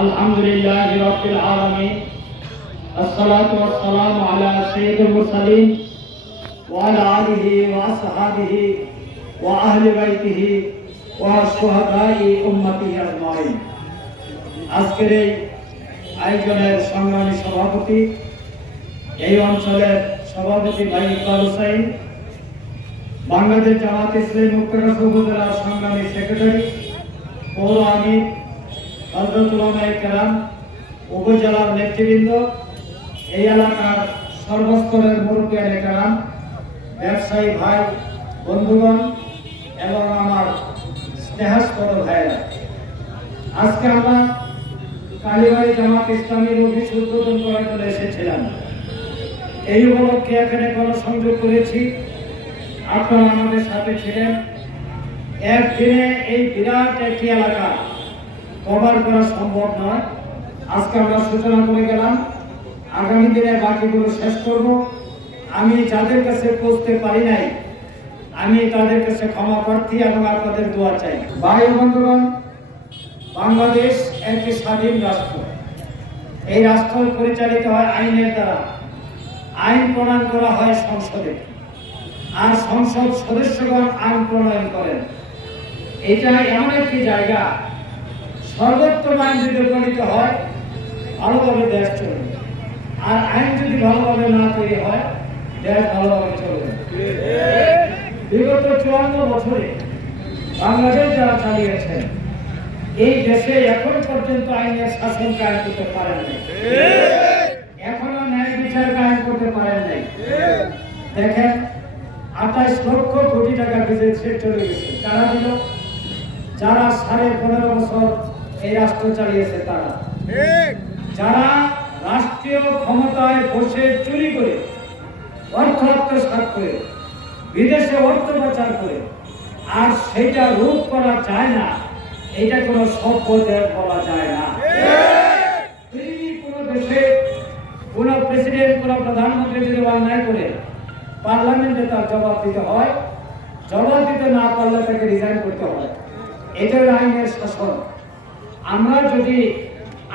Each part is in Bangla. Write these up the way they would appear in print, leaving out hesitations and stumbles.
আলহামদুলিল্লাহি রাব্বিল আলামিন আসসালাতু ওয়াসসালামু আলা সাইয়্যিদিল মুরসালিন ওয়া আলা আলিহি ওয়া আসহাবিহি ওয়া আহলি বাইতিহি ওয়া শুহাদাই উম্মতিহি আজমাইন। আজকের এই আয়োজনের সংগ্রামী সভাপতি, এই অঞ্চলের সভাপতি ভাই ইকবাল হোসেন, বাংলাদেশ জামাত ইসলামী মুক্তাগাছা উপজেলার সংগ্রামী সেক্রেটারি, পৌর আমির, হযরত উলামায়ে কেরাম, উপজেলার নেতৃবৃন্দ, এই এলাকার সর্বস্তরের মুরব্বিয়ানে কেরাম, ব্যবসায়ী ভাই বন্ধুগণ এবং আমার স্নেহাস্পদ ভাইয়েরা, আজকে আমরা কালীবাড়ি জামাত ইসলামীর অফিস উদ্বোধন করার জন্য এসেছিলাম। এই উপলক্ষে এখানে গণসংযোগ করেছি, আপনারা আমাদের সাথে ছিলেন। একদিনে এই বিরাট একটি এলাকা কভার করা সম্ভব নয়। আজকে আমরা সূচনা করে গেলাম, আগামী দিনে বাকিগুলো শেষ করব। আমি যাদের কাছে পৌঁছতে পারি নাই, আমি তাদের কাছে ক্ষমা প্রার্থী এবং আপনাদের দোয়া চাই। ভাই বন্ধুগণ, বাংলাদেশ একটি স্বাধীন রাষ্ট্র। এই রাষ্ট্র পরিচালিত হয় আইনের দ্বারা। আইন প্রণয়ন করা হয় সংসদে, আর সংসদ সদস্যগণ আইন প্রণয়ন করেন। এটা এমন একটি জায়গা, সর্বোত্তম আইন যদি প্রণীত হয় ভালোভাবে দেশ চলবে, আর আইন যদি ভালোভাবে না তৈরি হয় দেশ ভালোভাবে চলবে। বিগত 54 বছরে বাংলাদেশ যারা চালিয়েছেন, এই দেশে এখন পর্যন্ত আইনের শাসন কায়েম করতে পারেন নাই, এখনো ন্যায় বিচার কায়েম করতে পারেন নাই। দেখেন, 28 লক্ষ কোটি টাকা বিদেশে চলে গেছে। কারা দিল? যারা 15.5 বছর এই রাষ্ট্র চালিয়েছে তারা। যারা রাষ্ট্রীয় ক্ষমতায় বসে চুরি করে, অর্থ আত্মসাৎ করে, বিদেশে অর্থ পাচার করে, আর সেটা রোধ করা যায় না, এটা কোনো সভ্য দেশ বলা যায় না। কোনো দেশে কোনো প্রেসিডেন্ট, কোনো প্রধানমন্ত্রী যদি অন্যায় করে পার্লামেন্টে তার জবাব দিতে হয়, জবাব দিতে না পারলে তাকে রিজাইন করতে হয়। এটা আইনের শাসন। আমরা যদি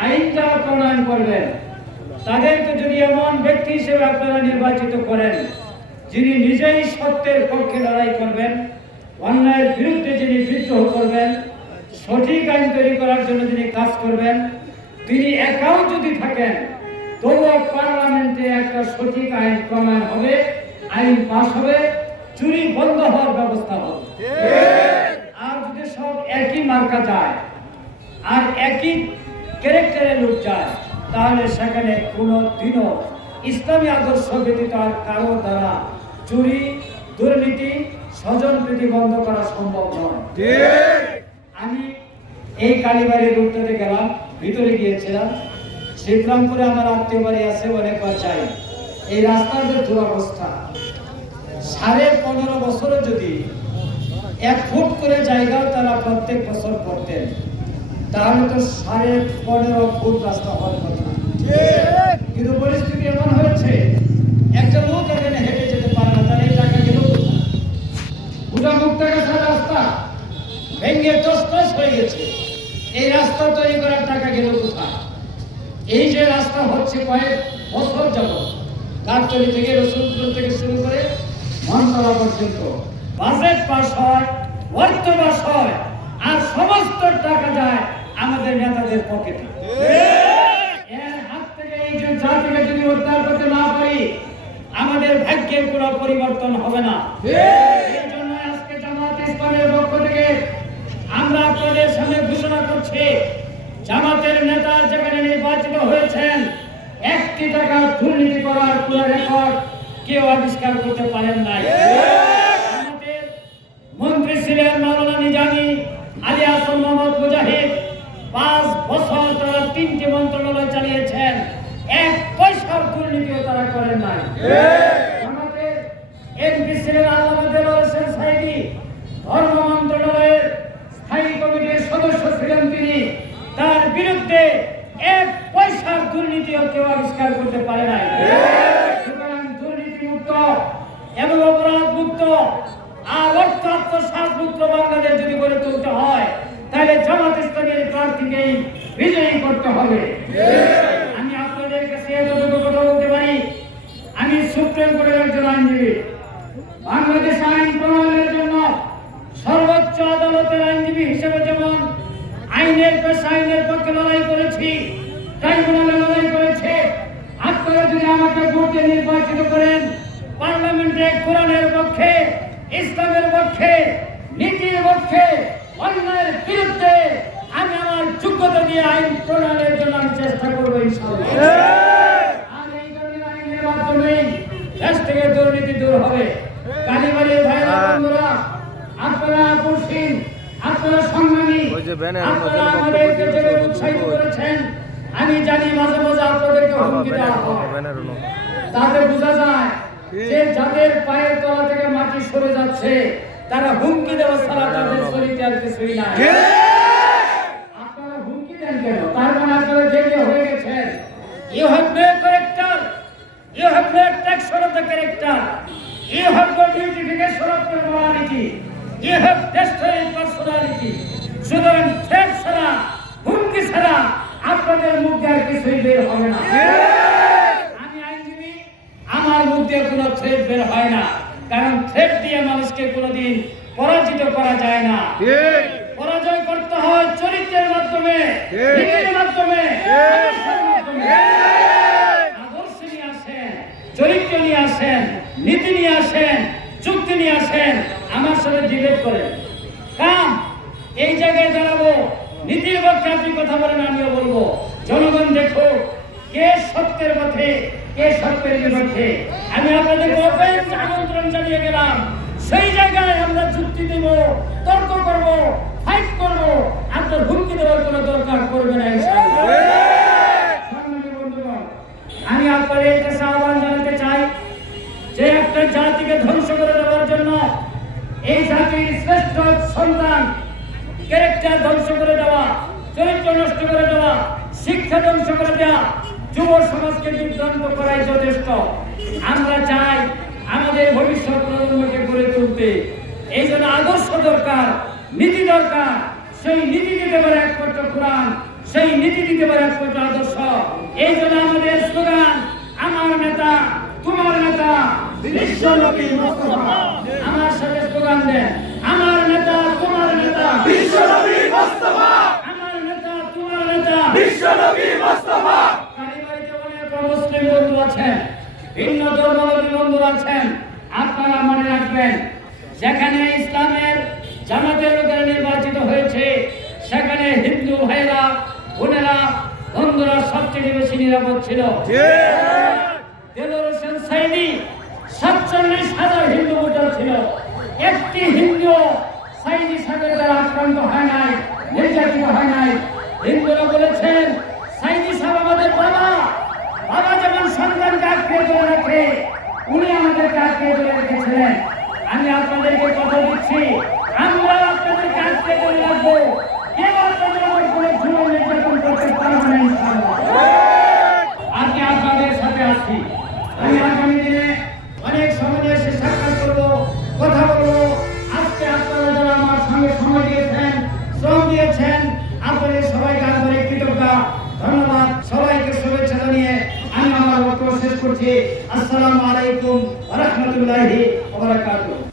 আইন যারা প্রণয়ন করবেন, তাদেরকে যদি এমন ব্যক্তি হিসেবে আপনারা নির্বাচিত করেন যিনি নিজেই সত্যের পক্ষে লড়াই করবেন, অন্যায়ের বিরুদ্ধে যিনি বিদ্রোহ করবেন, সঠিক আইন তৈরি করার জন্য যিনি কাজ করবেন, তিনি একাও যদি থাকেন, তবুও পার্লামেন্টে একটা সঠিক আইন প্রণয়ন হবে, আইন পাস হবে, চুরি বন্ধ হওয়ার ব্যবস্থা হবে। আর যদি সব একই মার্কা যায় আর একই ক্যারেক্টারে লোক যায়, তাহলে সেখানে কোনো দিনও ইসলামী আদর্শ ব্যতীত আর কারো দ্বারা চুরি, দুর্নীতি, স্বজনপ্রীতি বন্ধ করা সম্ভব নয়। আমি এই কালীবাড়ির রুটটাতে গেলাম, ভিতরে গিয়েছিলাম। শ্রীরামপুরে আমার আত্মীয় বাড়ি আছে, অনেকবার যাই। এই রাস্তার যে দুরবস্থা, 15.5 বছরে যদি 1 ফুট করে জায়গাও তারা প্রত্যেক বছর করতেন, তাহলে তো 15.5 ফুট রাস্তা হওয়ার কথা। কিন্তু পরিস্থিতি এমন হয়েছে, একটা লোক এখানে হেঁটে যেতে পারে না, তাহলে এই টাকা গেল কোথায়? গোটা মুক্তাগাছা রাস্তা ভেঙে তছনছ হয়ে গেছে, এই রাস্তা তৈরি করার টাকা গেল কোথায়? এই যে রাস্তা হচ্ছে কয়েক বছর যাবত, গাবতলী থেকে রসুলপুর থেকে শুরু করে মনতলা পর্যন্ত বাজেট পাস হয়, অর্থ পাস হয়, আর সমস্ত টাকা যায় আমাদের নেতাদের পকেটে। এর হাত থেকে এই যে জাতিকে যদি উদ্ধার করতে না পারি, আমাদের ভাগ্যের কোনো পরিবর্তন হবে না। এই জন্য আজকে জামাত ইসলামের পক্ষ থেকে আমরা আপনাদের সামনে ঘোষণা করছি, জামাতের নেতা যেখানে নির্বাচিত হয়েছেন, 1 টাকা দুর্নীতি করার পুরো রেকর্ড কেউ আবিষ্কার করতে পারেন নাই। আমাদের মন্ত্রী ছিলেন মাওলানা নিজামী, আলী হাসান মোহাম্মদ মুজাহিদ। 5 বছর তারা 3টি মন্ত্রণালয় চালিয়েছেন, 1 পয়সার দুর্নীতিও তারা করেন নাই। আমাদের এমপি ছিলেন আল্লামা দেলোয়ার হোসেন সাইদি, ধর্ম মন্ত্রণালয়ের স্থায়ী কমিটির সদস্য ছিলেন তিনি। তার বিরুদ্ধে 1 পয়সার দুর্নীতিও কেউ আবিষ্কার করতে পারে নাই। সুতরাং দুর্নীতি মুক্ত এবং অপরাধ মুক্ত আর অর্থ আত্মসাৎ মুক্ত বাংলাদেশ যদি গড়ে তুলতে হয়, তাহলে জামাত ইসলামের প্রার্থীকেই বিজয়ী করতে হবে। আমি আপনাদের কাছে এতটুকু কথা বলতে পারি, আমি সুপ্রিম কোর্টের একজন আইনজীবী। বাংলাদেশ আইন প্রণয়নের জন্য সর্বোচ্চ আদালতের আইনজীবী হিসেবে যেমন আইনের পক্ষে লড়াই করেছি, ট্রাইব্যুনালে লড়াই করেছে। আপনারা যদি আমাকে ভোটে নির্বাচিত করেন, পার্লামেন্টে কোরআনের পক্ষে, ইসলামের পক্ষে, নীতির পক্ষে, অন্যায়ের বিরুদ্ধে আমি আমার যোগ্যতা দিয়ে আইন প্রণয়নের জন্য আমি চেষ্টা করবো ইনশাআল্লাহ। আর এই ধরনের আইনের মাধ্যমে দেশ থেকে দুর্নীতি দূর হবে। কালীবাড়ির ভাইরা বন্ধুরা, আপনারা খুশি, আপনারা সংগ্রামী, আপনারা আমাদেরকে যে উৎসাহিত করেছেন, আমি জানি মাঝে মাঝে আপনাদেরকে হুমকি দেওয়া হয়। তাতে বোঝা যায় যে যাদের পায়ের তলা থেকে মাটি সরে যাচ্ছে তারা হুমকি দেওয়া ছাড়া তাদের শরীরে আর কিছুই নাই। আপনারা হুমকি দেন কেন? তার মানে আপনারা জেলে হয়ে গেছেন। You have no character, you have no protection of the character, you have no beautification of your morality, you have destroyed personality. সুতরাং থ্রেট ছাড়া, হুমকি ছাড়া আপনাদের মুখে আর কিছুই বের হবে না। আমি আইনজীবী, আমার মুখে কোনো থ্রেট বের হয় না, কারণ থ্রেট দিয়ে মানুষকে কোনোদিন পরাজিত করা যায় না। পরাজয় করতে হয় চরিত্রের মাধ্যমে, নীতির মাধ্যমে, আদর্শের মাধ্যমে। আদর্শ নিয়ে আসেন, চরিত্র নিয়ে আসেন, নীতি নিয়ে আসেন, যুক্তি নিয়ে আসেন, আমার সাথে ডিবেট করেন। কাম এই জায়গায় দাঁড়াবো, নীতির পক্ষে আপনি কথা বলেন, আমিও বলবো। জনগণ দেখো কে সত্যের পথে, কে সত্যের বিপক্ষে। আমি আপনাদেরকে ওপেন আমন্ত্রণ জানিয়ে গেলাম, সেই জায়গায় আমরা যুক্তি দেব, তর্ক করব, ফাইট করব। আপনার হুমকি দেওয়ার কোনো দরকার পড়বে না ইনশাআল্লাহ। সম্মানিত বন্ধুগণ, আমি আপনাদের কাছে আহ্বান জানাতে চাই যে একটা জাতিকে ধ্বংস করে দেওয়ার জন্য, এই জাতির শ্রেষ্ঠ সন্তান ক্যারেক্টার ধ্বংস করে দেওয়া, চরিত্র নষ্ট করে দেওয়া, শিক্ষা ধ্বংস করে দেওয়া, যুব সমাজকে বিভ্রান্ত করাই যথেষ্ট। আমরা চাই আমাদের ভবিষ্যৎ প্রজন্মকে গড়ে তুলতে। এই জন্য আদর্শ দরকার, নীতি দরকার। সেই নীতি দিতে পারে একমাত্র কোরআন, সেই নীতি দিতে পারে একমাত্র আদর্শ। এই জন্য আমাদের স্লোগান, আমার নেতা তোমার নেতা বিশ্ব নবী মুস্তাফা। আমার সাথে স্লোগান দেন, আমার নেতা তোমার নেতা বিশ্ব নবী মুস্তাফা। আমার নেতা তোমার নেতা বিশ্ব নবী মুস্তাফা। কালীবাড়িতে অনেক মুসলিম বন্ধু আছেন, ভিন্ন ধর্মাবলম্বী বন্ধু আছেন। আপনারা মনে রাখবেন, যেখানে ইসলামের জামাতের লোকেরা নির্বাচিত হয়েছে, সেখানে হিন্দু ভাইরা, বোনেরা, বন্ধুরা সবচেয়ে বেশি নিরাপদ ছিল। দেলোয়ার হোসেন সাইদি 47,000 হিন্দু ভোটার ছিল। একটি হিন্দু সাইদি সাহেবের দ্বারা আক্রান্ত হয় নাই, নির্যাতিত হয় নাই। হিন্দুরা বলেছেন, সাইদি সাহেব আমাদের বাবা, বাবা যেমন সন্তানকে আঁকড়ে ধরে রাখে, উনি আমাদেরকে আঁকড়ে ধরে রেখেছিলেন। আমি আপনাদেরকে কথা দিচ্ছি, আমরা আপনাদেরকে আঁকড়ে ধরে রাখবো। কেউ আপনাদের উপর কোনো জুলুম নির্যাতন করতে পারবে না ইনশাআল্লাহ। আজকে আপনাদের সাথে আছি। আমি আগামী দিনে অনেক সময় এসে সাক্ষাৎ করবো, কথা বলবো। আজকে আপনারা যারা আমার সঙ্গে সময় দিয়েছেন, শ্রম দিয়েছেন, আপনাদের সবাইকে আন্তরিক কৃতজ্ঞতা, ধন্যবাদ। সবাইকে শুভেচ্ছা জানিয়ে আমি আমার বক্তব্য শেষ করছি। আসসালামু আলাইকুম ওয়া রাহমাতুল্লাহি ওয়া বারাকাতুহু।